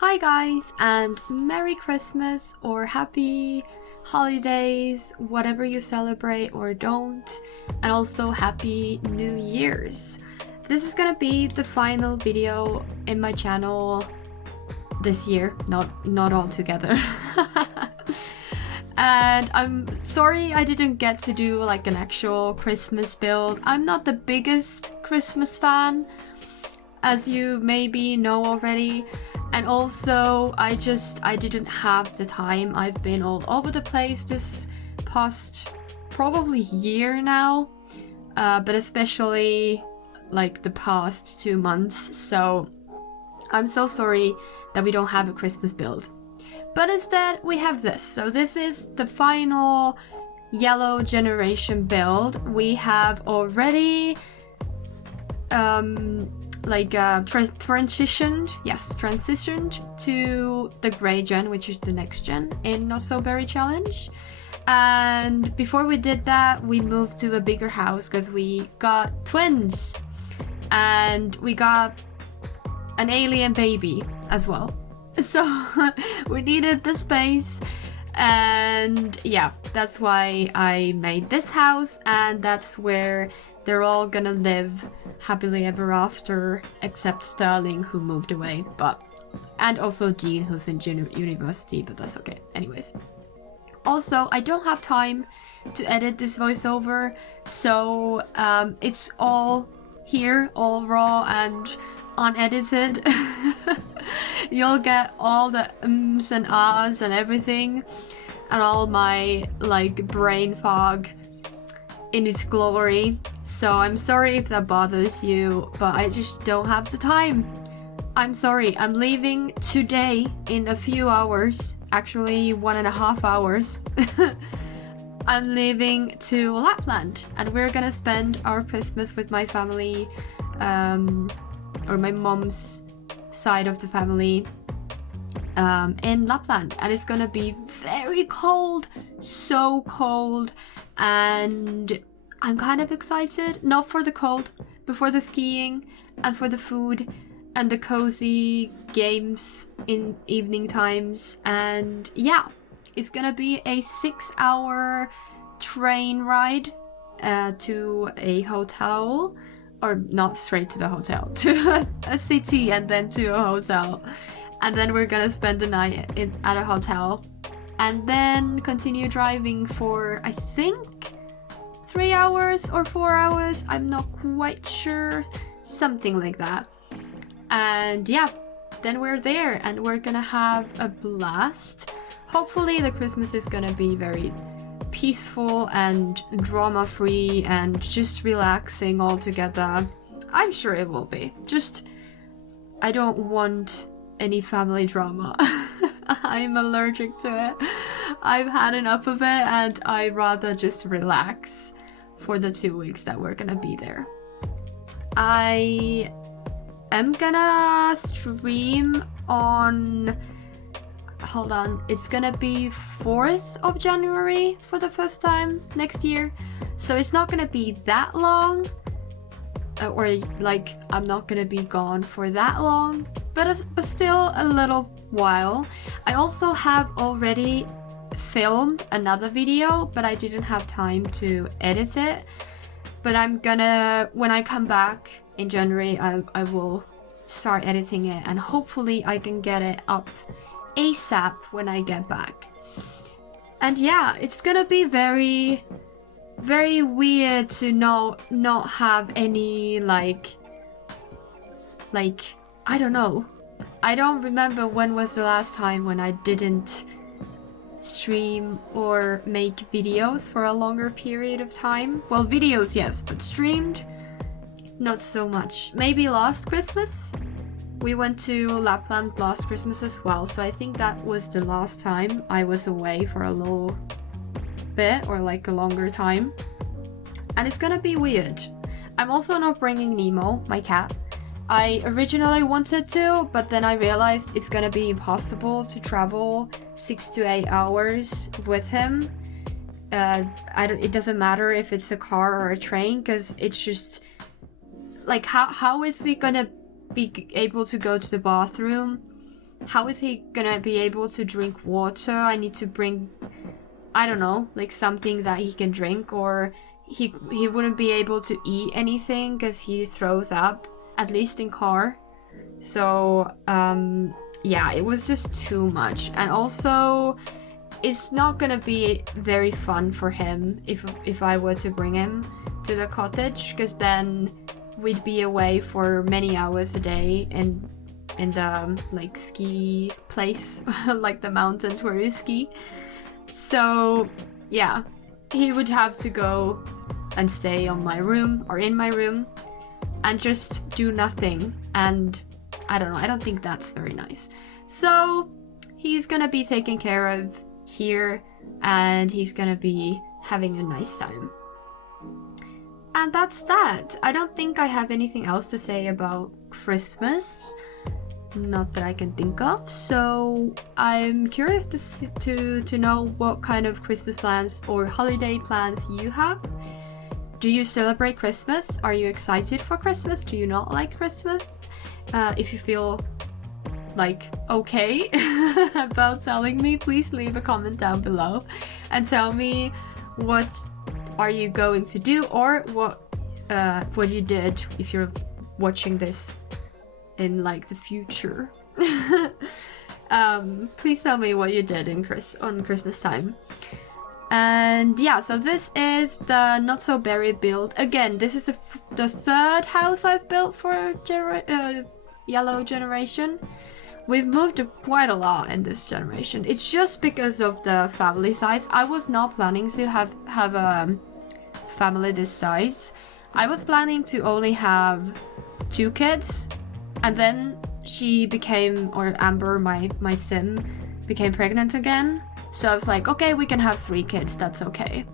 Hi guys, and Merry Christmas or Happy Holidays, whatever you celebrate or don't, and also Happy New Year's. This is gonna be the final video in my channel this year, not all together. And I'm sorry I didn't get to do like an actual Christmas build. I'm not the biggest Christmas fan, as you maybe know already. And also, I didn't have the time. I've been all over the place this past probably year now, but especially like the past 2 months. So I'm so sorry that we don't have a Christmas build. But instead, we have this. So this is the final yellow generation build. We have already transitioned to the gray gen, which is the next gen in Not So Berry Challenge. And before we did that, we moved to a bigger house because we got twins and we got an alien baby as well. So we needed the space, and yeah, that's why I made this house, and that's where they're all gonna live happily ever after, except Sterling, who moved away, and also Jean, who's in university, but that's okay. Anyways. Also, I don't have time to edit this voiceover, so it's all here, all raw and unedited. You'll get all the ums and ahs and everything, and all my like brain fog in its glory. So I'm sorry if that bothers you, but I just don't have the time. I'm sorry. I'm leaving today in a few hours, actually 1.5 hours. I'm leaving to Lapland, and we're gonna spend our Christmas with my family, or my mom's side of the family, in Lapland, and it's gonna be very cold, so cold. And I'm kind of excited, not for the cold, but for the skiing and for the food and the cozy games in evening times. And yeah, it's gonna be a 6-hour train ride to a hotel, or not straight to the hotel, to a city and then to a hotel. And then we're gonna spend the night at a hotel, and then continue driving for, I think, 3 hours or 4 hours. I'm not quite sure. Something like that. And yeah, then we're there and we're gonna have a blast. Hopefully the Christmas is gonna be very peaceful and drama-free and just relaxing all together. I'm sure it will be. Just, I don't want any family drama. I'm allergic to it. I've had enough of it, and I'd rather just relax for the 2 weeks that we're gonna be there. I am gonna stream on, hold on, it's gonna be 4th of January for the first time next year. So it's not gonna be that long, or like I'm not gonna be gone for that long, but still a little while. I also have already filmed another video, but I didn't have time to edit it. But I'm gonna, when I come back in January, I will start editing it, and hopefully I can get it up ASAP when I get back. And yeah, it's gonna be very, very weird to not have any like I don't know. I don't remember when was the last time when I didn't stream or make videos for a longer period of time. Well, videos yes, but streamed not so much. Maybe last Christmas? We went to Lapland last Christmas as well, so I think that was the last time I was away for a little bit, or like a longer time. And it's gonna be weird. I'm also not bringing Nemo, my cat. I originally wanted to, but then I realized it's gonna be impossible to travel 6 to 8 hours with him. It doesn't matter if it's a car or a train, because it's just like, how is he gonna be able to go to the bathroom how is he gonna be able to drink water? I need to bring, I don't know, like something that he can drink, or he wouldn't be able to eat anything because he throws up, at least in car. So yeah, it was just too much. And also, it's not gonna be very fun for him if I were to bring him to the cottage, because then we'd be away for many hours a day in the like ski place, like the mountains where we ski. So yeah, he would have to go and stay on my room or in my room and just do nothing. And I don't know, I don't think that's very nice. So he's gonna be taken care of here, and he's gonna be having a nice time. And that's that. I don't think I have anything else to say about Christmas. Not that I can think of. So I'm curious to know what kind of Christmas plans or holiday plans you have. Do you celebrate Christmas? Are you excited for Christmas? Do you not like Christmas? If you feel like okay about telling me, please leave a comment down below and tell me what are you going to do, or what you did if you're watching this in like the future. Please tell me what you did on Christmas time. And yeah, so this is the Not So Berry build. Again, this is the third house I've built for yellow generation. We've moved quite a lot in this generation. It's just because of the family size. I was not planning to have a family this size. I was planning to only have 2 kids, and then she became, or Amber, my sim, became pregnant again. So I was like, okay, we can have 3 kids, that's okay.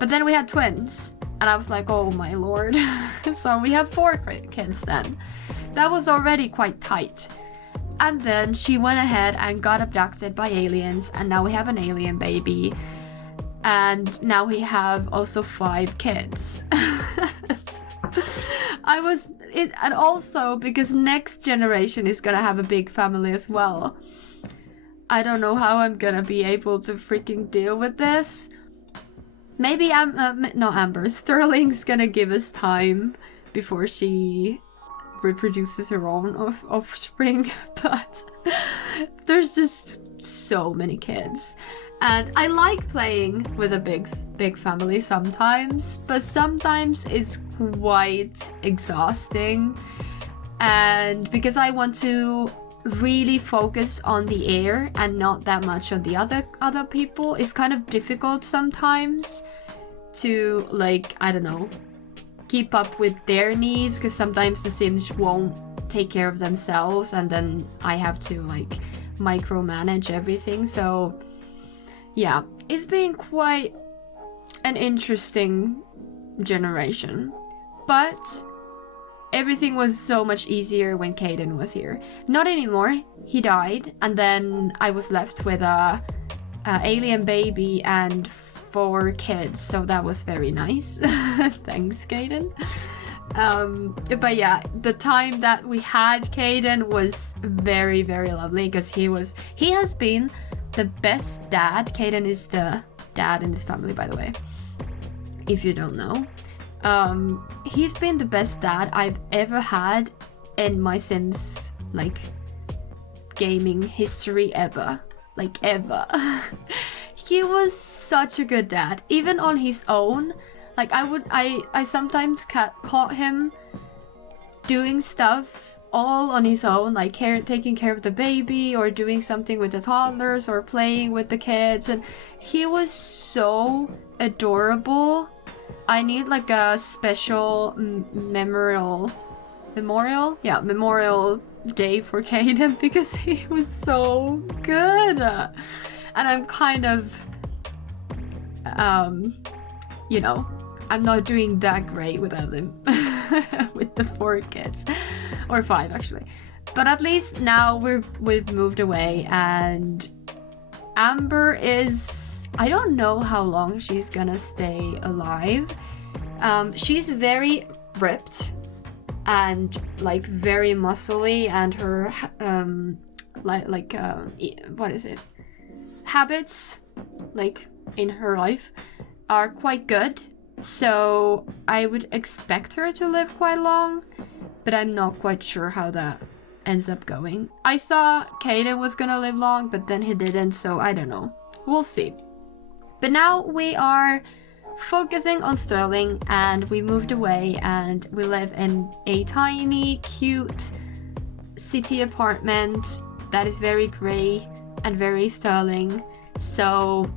But then we had twins, and I was like, oh my lord. So we have 4 kids then. That was already quite tight. And then she went ahead and got abducted by aliens, and now we have an alien baby. And now we have also 5 kids. And also because next generation is gonna have a big family as well. I don't know how I'm gonna be able to freaking deal with this. Maybe not Amber, Sterling's gonna give us time before she reproduces her own offspring, but there's just so many kids. And I like playing with a big family sometimes, but sometimes it's quite exhausting. And because I want to really focus on the heir and not that much on the other people, it's kind of difficult sometimes to, like, I don't know, keep up with their needs, because sometimes the Sims won't take care of themselves, and then I have to like micromanage everything. So yeah, it's been quite an interesting generation, but everything was so much easier when Caden was here. Not anymore, he died, and then I was left with a alien baby and 4 kids, so that was very nice. Thanks, Caden. But yeah, the time that we had Caden was very, very lovely, because he has been the best dad. Caden is the dad in this family, by the way, if you don't know. He's been the best dad I've ever had in my Sims, like, gaming history ever. Like, ever. He was such a good dad, even on his own. Like, I sometimes caught him doing stuff all on his own, like taking care of the baby, or doing something with the toddlers, or playing with the kids, and he was so adorable. I need like a special memorial day for Caden, because he was so good. And I'm kind of, you know, I'm not doing that great without him. With the 4 kids, or 5 actually. But at least now we've moved away, and Amber is, I don't know how long she's gonna stay alive. She's very ripped and like very muscly, and her what is it? Habits, like in her life, are quite good. So I would expect her to live quite long, but I'm not quite sure how that ends up going. I thought Caden was gonna live long, but then he didn't, so I don't know. We'll see. But now we are focusing on Sterling, and we moved away and we live in a tiny, cute city apartment that is very grey and very Sterling. So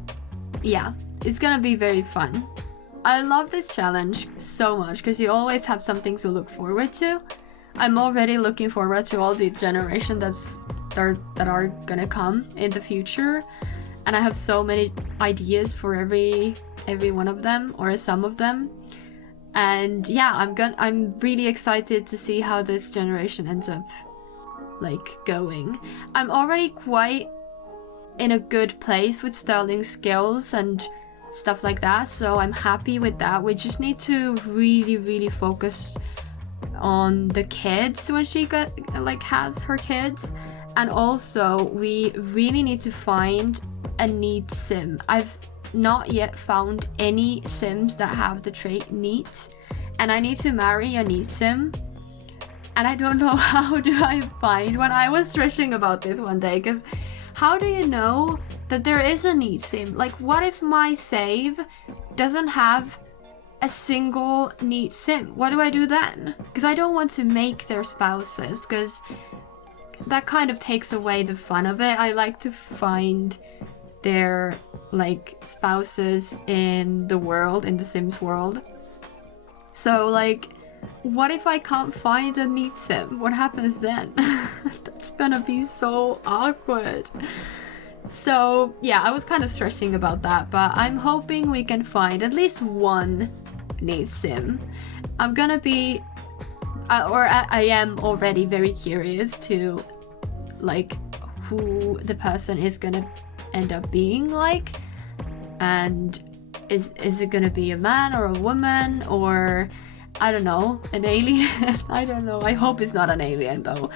yeah, it's gonna be very fun. I love this challenge so much because you always have something to look forward to. I'm already looking forward to all the generations that are gonna come in the future, and I have so many ideas for every one of them, or some of them. And yeah, I'm really excited to see how this generation ends up like going. I'm already quite in a good place with Sterling's skills and stuff like that, so I'm happy with that. We just need to really focus on the kids when she has her kids, and also we really need to find a neat sim. I've not yet found any sims that have the trait neat, and I need to marry a neat sim, and I don't know how do I find one. I was stressing about this one day, because how do you know that there is a neat sim? Like, what if my save doesn't have a single neat sim? What do I do then? Because I don't want to make their spouses, because that kind of takes away the fun of it. I like to find their like spouses in the world, in the Sims world. So like, what if I can't find a neat sim? What happens then? That's gonna be so awkward. So yeah, I was kind of stressing about that, but I'm hoping we can find at least one neat sim. I'm gonna be I am already very curious to like who the person is gonna end up being like, and is it gonna be a man or a woman, or I don't know, an alien? I don't know. I hope it's not an alien though.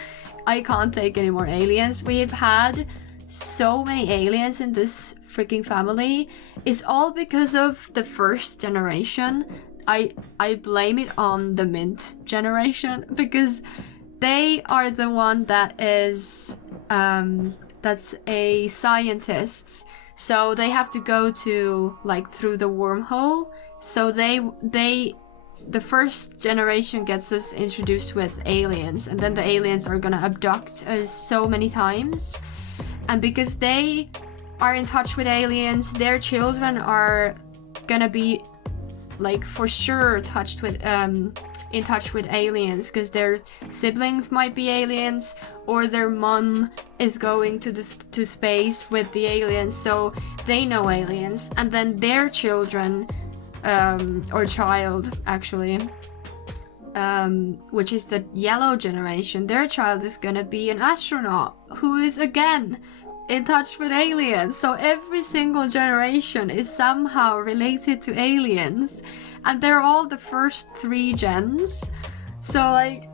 I can't take any more aliens. We've had so many aliens in this freaking family. It's all because of the first generation. I blame it on the Mint generation, because they are the one that is that's a scientist, so they have to go to like through the wormhole. So the first generation gets us introduced with aliens, and then the aliens are gonna abduct us so many times, and because they are in touch with aliens, their children are gonna be like for sure in touch with aliens, because their siblings might be aliens, or their mom is going to space with the aliens, so they know aliens, and then their children or child actually, which is the yellow generation, their child is gonna be an astronaut who is again in touch with aliens. So every single generation is somehow related to aliens, and they're all the first 3 gens. So like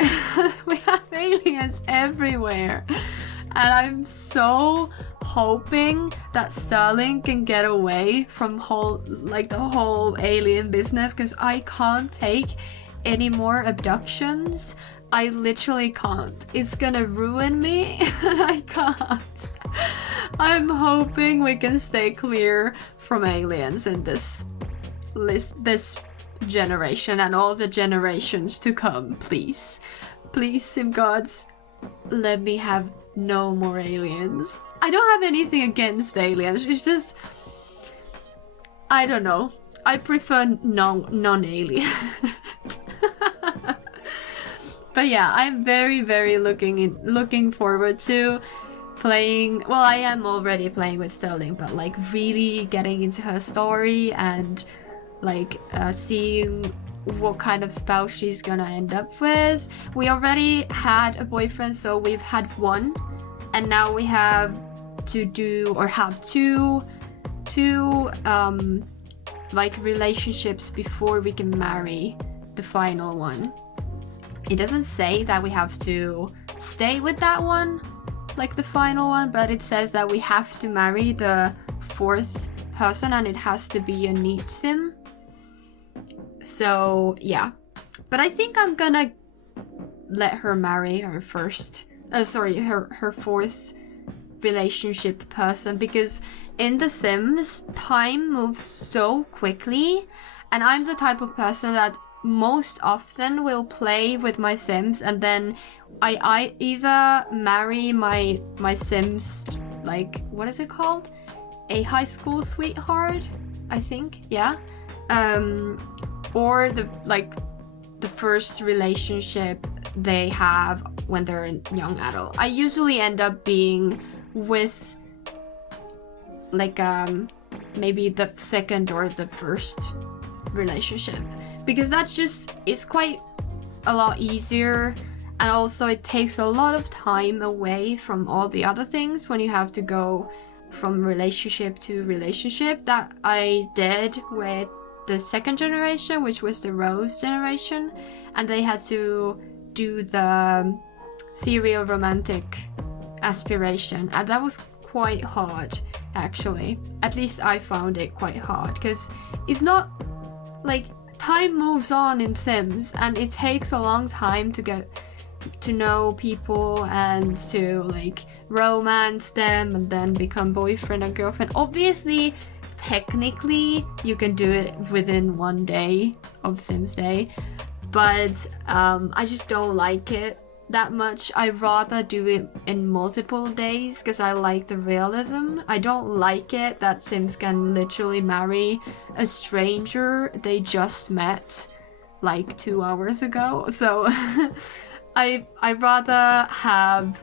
we have aliens everywhere, and I'm so hoping that Sterling can get away from the whole alien business, because I can't take any more abductions. I literally can't. It's gonna ruin me and I can't. I'm hoping we can stay clear from aliens in this generation and all the generations to come, please. Please, Sim Gods, let me have no more aliens. I don't have anything against aliens, it's just, I don't know. I prefer non-alien. But yeah, I'm very looking forward to playing. Well, I am already playing with Sterling, but like really getting into her story and like seeing what kind of spouse she's gonna end up with. We already had a boyfriend, so we've had one, and now we have to do or have two like relationships before we can marry the final one. It doesn't say that we have to stay with that one, like the final one, but it says that we have to marry the 4th person and it has to be a niche sim. So yeah, but I think I'm gonna let her marry her first, her 4th relationship person, because in The Sims, time moves so quickly, and I'm the type of person that most often will play with my Sims, and then I either marry my Sims, like, what is it called? A high school sweetheart, I think, yeah. Or the first relationship they have when they're a young adult. I usually end up being with like maybe the 2nd or the 1st relationship, because that's just, it's quite a lot easier, and also it takes a lot of time away from all the other things when you have to go from relationship to relationship that I did with the 2nd generation, which was the Rose generation, and they had to do the serial romantic aspiration, and that was quite hard, actually. At least I found it quite hard, because it's not like, time moves on in Sims and it takes a long time to get to know people and to like romance them and then become boyfriend and girlfriend. Obviously, technically you can do it within 1 day of Sims Day, but I just don't like it that much. I'd rather do it in multiple days because I like the realism. I don't like it that Sims can literally marry a stranger they just met like 2 hours ago. So I'd rather have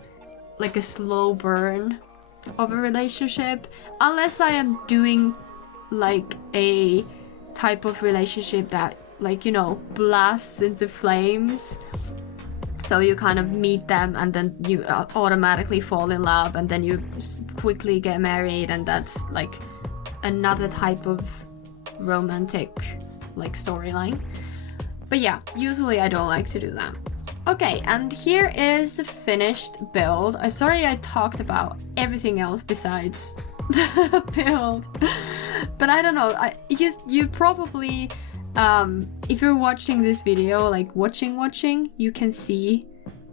like a slow burn of a relationship, unless I am doing like a type of relationship that, like, you know, blasts into flames. So you kind of meet them and then you automatically fall in love and then you quickly get married, and that's like another type of romantic like storyline. But yeah, usually I don't like to do that. Okay, and here is the finished build. I'm sorry I talked about everything else besides the build. But I don't know, you probably, if you're watching this video, like watching, you can see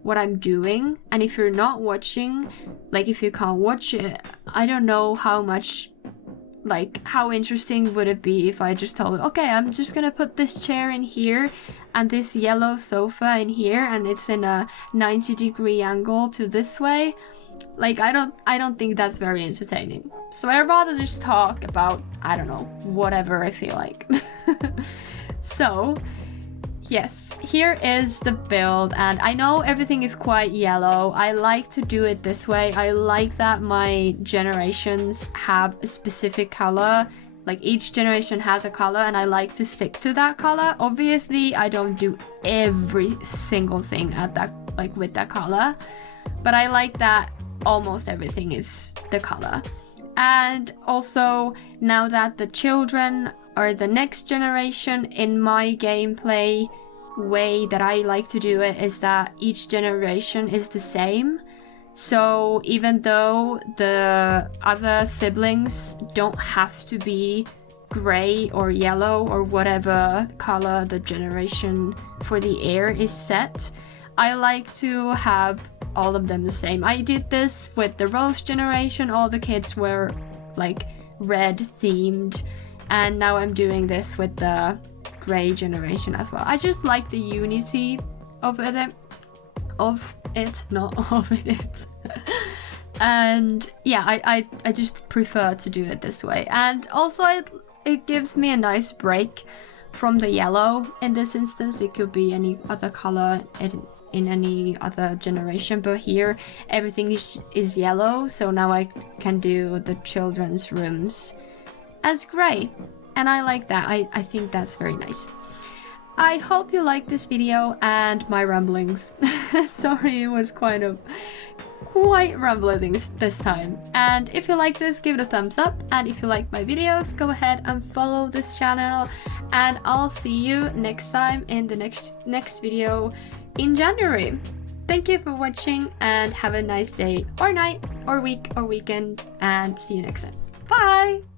what I'm doing. And if you're not watching, like if you can't watch it, I don't know how much, like how interesting would it be if I just told, okay, I'm just gonna put this chair in here and this yellow sofa in here and it's in a 90-degree angle to this way. Like I don't think that's very entertaining. So I'd rather just talk about, I don't know, whatever I feel like. So yes, here is the build, and I know everything is quite yellow. I like to do it this way. I like that my generations have a specific color. Like each generation has a color and I like to stick to that color. Obviously, I don't do every single thing at that, like with that color, but I like that almost everything is the color. And also, now that the children are the next generation, in my gameplay way that I like to do it is that each generation is the same. So even though the other siblings don't have to be gray or yellow or whatever color the generation for the heir is set, I like to have all of them the same. I did this with the Rose generation. All the kids were like red themed, and now I'm doing this with the gray generation as well. I just like the unity of it, not of it. And yeah, I just prefer to do it this way. And also it gives me a nice break from the yellow. In this instance, it could be any other color in any other generation, but here everything is yellow, so now I can do the children's rooms as gray, and I like that. I think that's very nice. I hope you liked this video and my ramblings. Sorry, it was quite rambling this time. And if you like this, give it a thumbs up, and if you like my videos, go ahead and follow this channel, and I'll see you next time in the next video in January. thank you for watching and have a nice day or night or week or weekend, and see you next time. Bye!